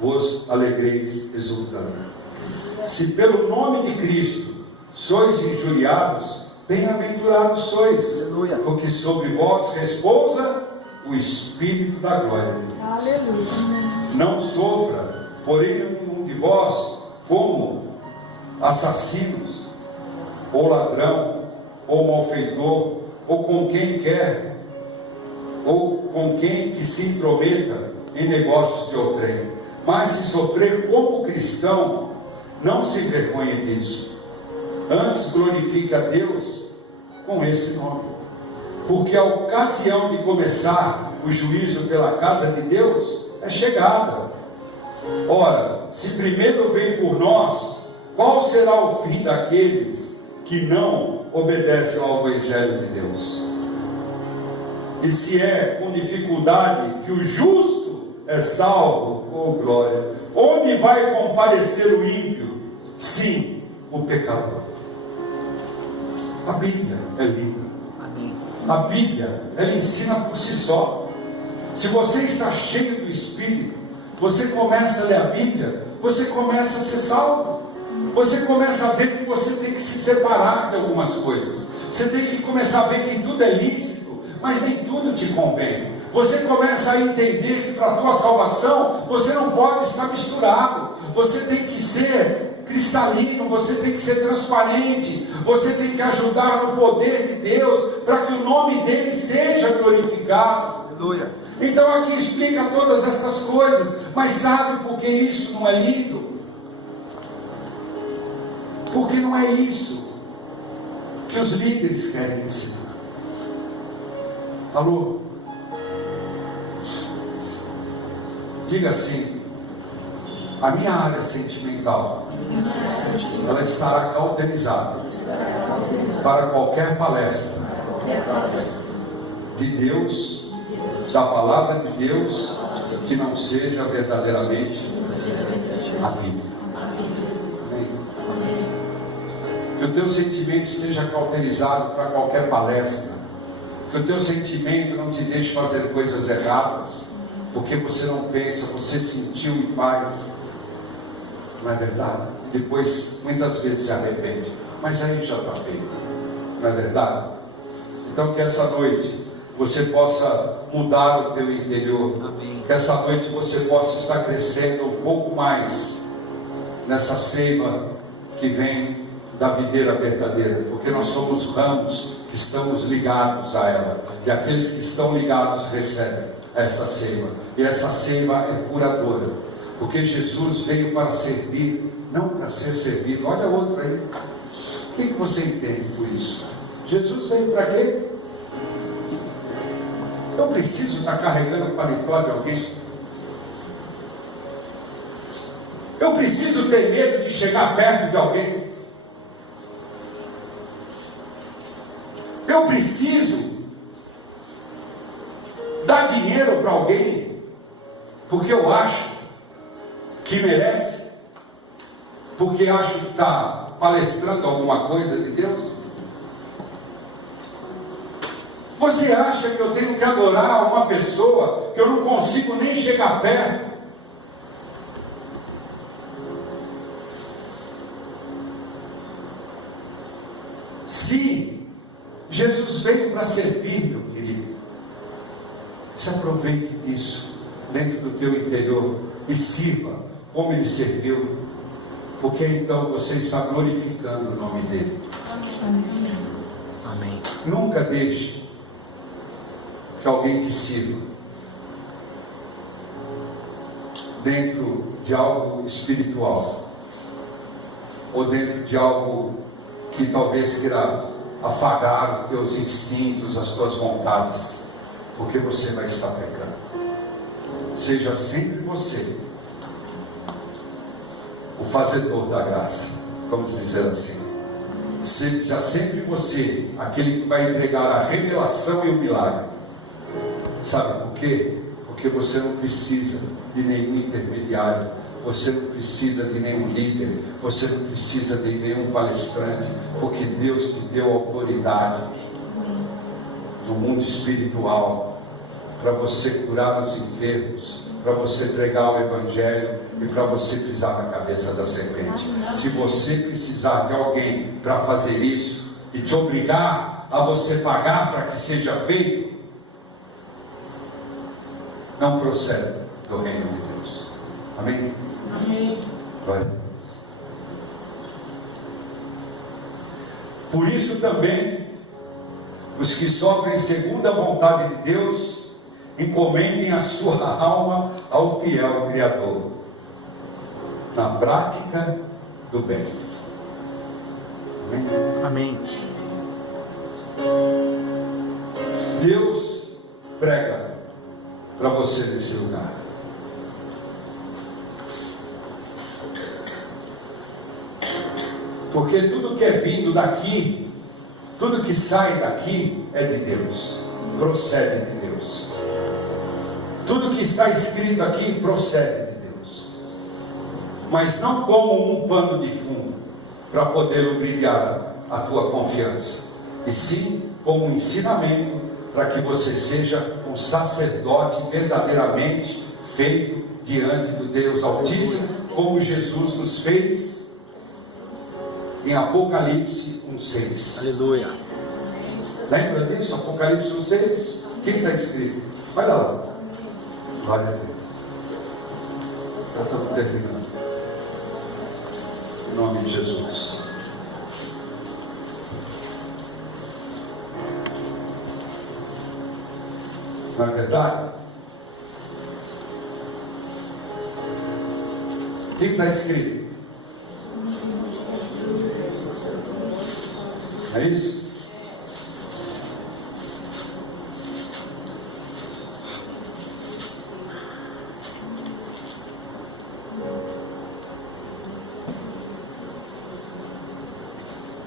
vos alegreis exultando. Se pelo nome de Cristo sois injuriados, bem-aventurados sois, aleluia, porque sobre vós repousa o Espírito da glória de Deus. Aleluia. Não sofra, porém, nenhum de vós como assassinos, ou ladrão, ou malfeitor, ou com quem quer, ou com quem que se intrometa em negócios de outrem. Mas se sofrer como cristão, não se envergonhe disso. Antes glorifique a Deus com esse nome, porque a ocasião de começar o juízo pela casa de Deus é chegada. Ora, se primeiro veio por nós qual será o fim daqueles que não obedecem ao Evangelho de Deus? E se é com dificuldade que o justo é salvo, oh glória, onde vai comparecer o ímpio? Sim, o pecador. A Bíblia é linda. Amém. A Bíblia, ela ensina por si só. Se você está cheio do Espírito, você começa a ler a Bíblia, você começa a ser salvo. Você começa a ver que você tem que se separar de algumas coisas. Você tem que começar a ver que tudo é lícito, mas nem tudo te convém. Você começa a entender que para a tua salvação, você não pode estar misturado. Você tem que ser cristalino, você tem que ser transparente, você tem que ajudar no poder de Deus, para que o nome dele seja glorificado. Aleluia. Então aqui explica todas essas coisas, mas sabe por que isso não é lido? Porque não é isso que os líderes querem ensinar. Alô? Diga assim: a minha área sentimental, ela estará cauterizada para qualquer palestra de Deus, da palavra de Deus, que não seja verdadeiramente a Bíblia. Que o teu sentimento esteja cauterizado para qualquer palestra. Que o teu sentimento não te deixe fazer coisas erradas, porque você não pensa, você sentiu e faz. Não é verdade? Depois, muitas vezes se arrepende. Mas aí já está feito. Não é verdade? Então que essa noite você possa mudar o teu interior. Amém. Que essa noite você possa estar crescendo um pouco mais nessa seiva que vem da videira verdadeira, porque nós somos ramos que estamos ligados a ela, e aqueles que estão ligados recebem essa seiva, e essa seiva é curadora, porque Jesus veio para servir, não para ser servido. Olha outra aí. O que você entende por isso? Jesus veio para quê? Eu preciso estar carregando o paletó de alguém? Eu preciso ter medo de chegar perto de alguém? Eu preciso dar dinheiro para alguém porque eu acho que merece? Porque acho que está palestrando alguma coisa de Deus? Você acha que eu tenho que adorar uma pessoa que eu não consigo nem chegar perto? Se Jesus veio para servir, meu querido, se aproveite disso dentro do teu interior e sirva como ele serviu, porque então você está glorificando o nome dele. Amém. Nunca deixe que alguém te sirva dentro de algo espiritual, ou dentro de algo que talvez queira afagar os teus instintos, as tuas vontades, porque você vai estar pecando. Seja sempre você o fazedor da graça, vamos dizer assim. Seja sempre você aquele que vai entregar a revelação e o milagre. Sabe por quê? Porque você não precisa de nenhum intermediário, você não precisa de nenhum líder, você não precisa de nenhum palestrante, porque Deus te deu autoridade no mundo espiritual para você curar os enfermos, para você pregar o Evangelho e para você pisar na cabeça da serpente. Se você precisar de alguém para fazer isso e te obrigar a você pagar para que seja feito, não procede do reino de Deus. Amém? Amém. Glória a Deus. Por isso também, os que sofrem segundo a vontade de Deus, encomendem a sua alma ao fiel Criador, na prática do bem. Amém? Amém. Deus prega para você nesse lugar. Porque tudo que é vindo daqui, tudo que sai daqui é de Deus, procede de Deus. Tudo que está escrito aqui procede de Deus, mas não como um pano de fundo para poder lubrificar a tua confiança, e sim como um ensinamento para que você seja um sacerdote verdadeiramente feito diante do Deus Altíssimo, como Jesus nos fez em Apocalipse 1:6. Aleluia. Lembra disso? Apocalipse 1:6? O que está escrito? Olha lá. Glória a Deus. Já estamos terminando. Em nome de Jesus. Não é verdade? O que está escrito? É isso?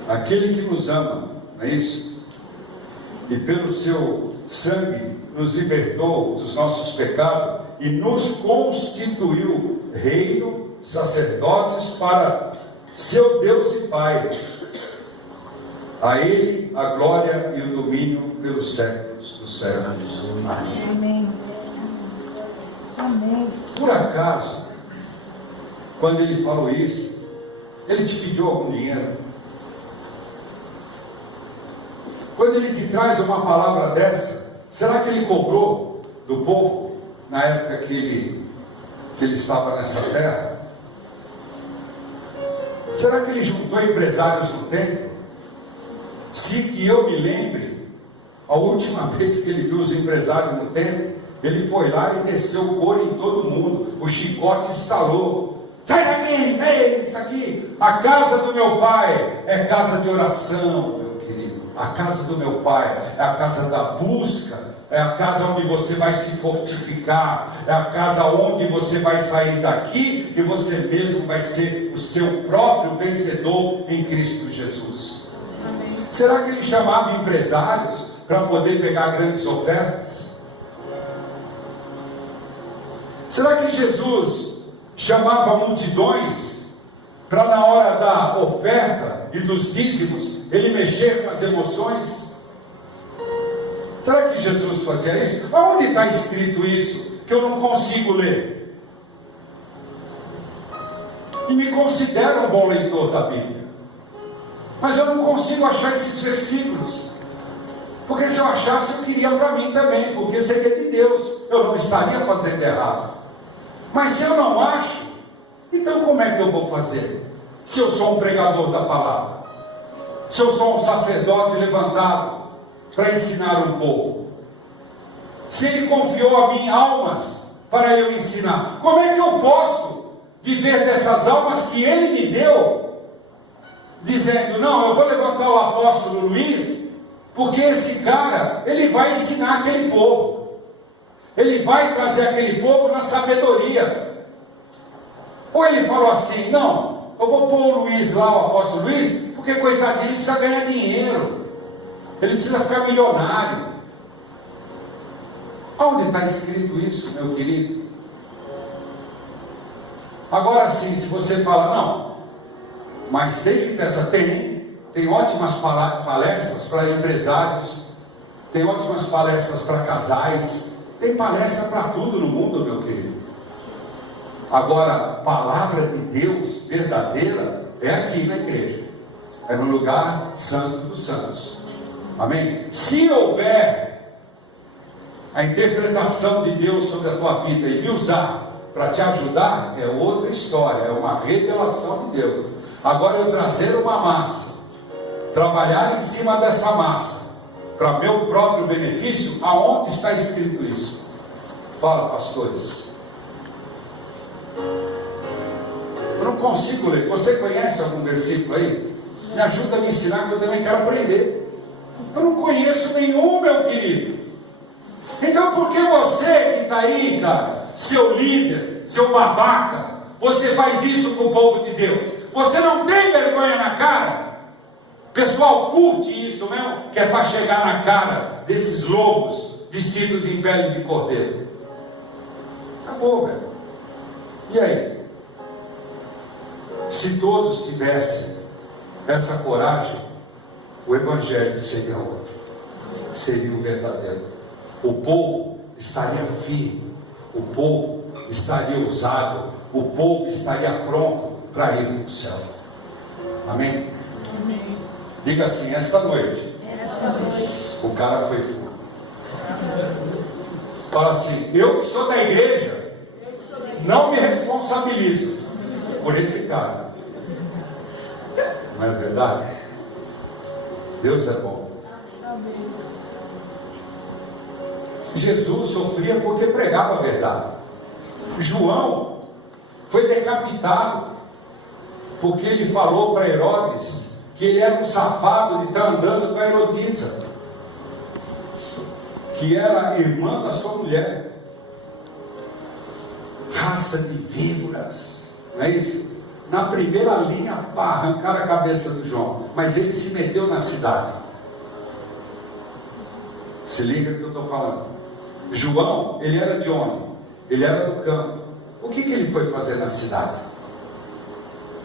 Aquele que nos ama, não é isso? E pelo seu sangue nos libertou dos nossos pecados e nos constituiu reino, sacerdotes para seu Deus e Pai. A Ele a glória e o domínio pelos séculos dos séculos. Amém. Amém. Amém. Por acaso, quando Ele falou isso, Ele te pediu algum dinheiro? Quando Ele te traz uma palavra dessa, será que Ele cobrou do povo na época que ele estava nessa terra? Será que Ele juntou empresários no templo? Se que eu me lembre, a última vez que Ele viu os empresários no templo, Ele foi lá e desceu o couro em todo mundo, o chicote estalou. Sai daqui, ei, isso aqui, a casa do meu pai é casa de oração, meu querido. A casa do meu pai é a casa da busca, é a casa onde você vai se fortificar, é a casa onde você vai sair daqui e você mesmo vai ser o seu próprio vencedor em Cristo Jesus. Amém. Será que Ele chamava empresários para poder pegar grandes ofertas? Será que Jesus chamava multidões para na hora da oferta e dos dízimos Ele mexer com as emoções? Será que Jesus fazia isso? Aonde está escrito isso? Que eu não consigo ler. E me considero um bom leitor da Bíblia, mas eu não consigo achar esses versículos. Porque se eu achasse, eu queria para mim também, porque seria de Deus, eu não estaria fazendo errado. Mas se eu não acho, então como é que eu vou fazer? Se eu sou um pregador da palavra, se eu sou um sacerdote levantado para ensinar um povo, se Ele confiou a mim almas para eu ensinar, como é que eu posso viver dessas almas que Ele me deu, dizendo, não, eu vou levantar o apóstolo Luiz, porque esse cara, ele vai ensinar aquele povo, ele vai trazer aquele povo na sabedoria. Ou ele falou assim, não, eu vou pôr o Luiz lá, o apóstolo Luiz, porque coitadinho, ele precisa ganhar dinheiro, ele precisa ficar milionário. Onde está escrito isso, meu querido? Agora sim, se você fala, não, mas tem ótimas palestras para empresários, tem ótimas palestras para casais, tem palestra para tudo no mundo, meu querido. Agora, palavra de Deus verdadeira é aqui na igreja, é no lugar santo dos santos. Amém? Se houver a interpretação de Deus sobre a tua vida e me usar para te ajudar, é outra história, é uma revelação de Deus. Agora eu trazer uma massa, trabalhar em cima dessa massa, para meu próprio benefício, aonde está escrito isso? Fala, pastores. Eu não consigo ler. Você conhece algum versículo aí? Me ajuda a me ensinar, que eu também quero aprender. Eu não conheço nenhum, meu querido. Então por que você que está aí, cara, seu líder, seu babaca, você faz isso com o povo de Deus? Você não tem vergonha na cara? O pessoal curte isso mesmo, que é para chegar na cara desses lobos vestidos em pele de cordeiro. Acabou, velho. E aí? Se todos tivessem essa coragem, o evangelho seria outro, seria o verdadeiro. O povo estaria firme, o povo estaria ousado, o povo estaria pronto para ir para o céu. Amém? Amém. Diga assim: esta noite Esta noite. o cara foi fundo. Fala assim: eu que sou da igreja, não me responsabilizo por esse cara. Não é verdade? Deus é bom. Amém. Jesus sofria porque pregava a verdade. João foi decapitado porque ele falou para Herodes que ele era um safado de estar andando com a Herodisa, que era irmã da sua mulher. Raça de víboras, não é isso? Na primeira linha, pá, arrancaram a cabeça do João, mas ele se meteu na cidade. Se liga no que eu estou falando. João, ele era de onde? Ele era do campo. O que ele foi fazer na cidade?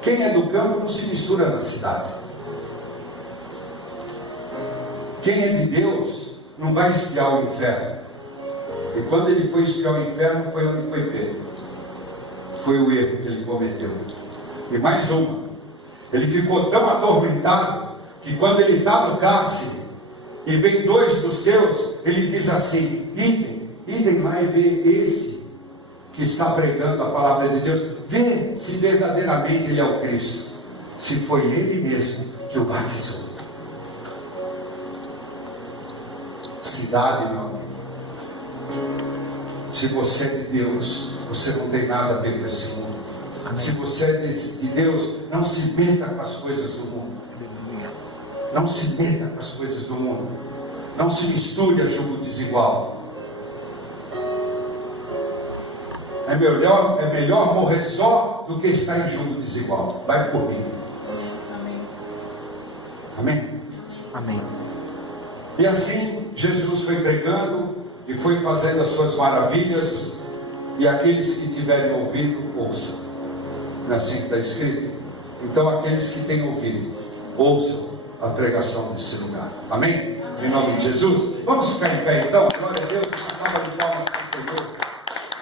Quem é do campo não se mistura na cidade. Quem é de Deus não vai espiar o inferno. E quando ele foi espiar o inferno, foi onde foi pego. Foi o erro que ele cometeu. E mais uma, ele ficou tão atormentado que quando ele está no cárcere e vem dois dos seus, ele diz assim: idem lá e vê esse que está pregando a palavra de Deus, vê se verdadeiramente ele é o Cristo, se foi ele mesmo que o batizou. Cidade, meu amigo, se você é de Deus, você não tem nada a ver com esse mundo. Se você é de Deus, não se meta com as coisas do mundo. Não se meta com as coisas do mundo. Não se misture a jogo desigual. É melhor morrer só do que estar em jogo desigual. Vai por mim. Amém? Amém. E assim Jesus foi pregando e foi fazendo as suas maravilhas, e aqueles que tiverem ouvido, ouçam. Não é assim que está escrito? Então aqueles que têm ouvido, ouçam a pregação desse lugar. Amém? Em nome de Jesus. Vamos ficar em pé então. Glória a Deus. Uma salva de palmas para o Senhor.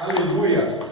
Aleluia.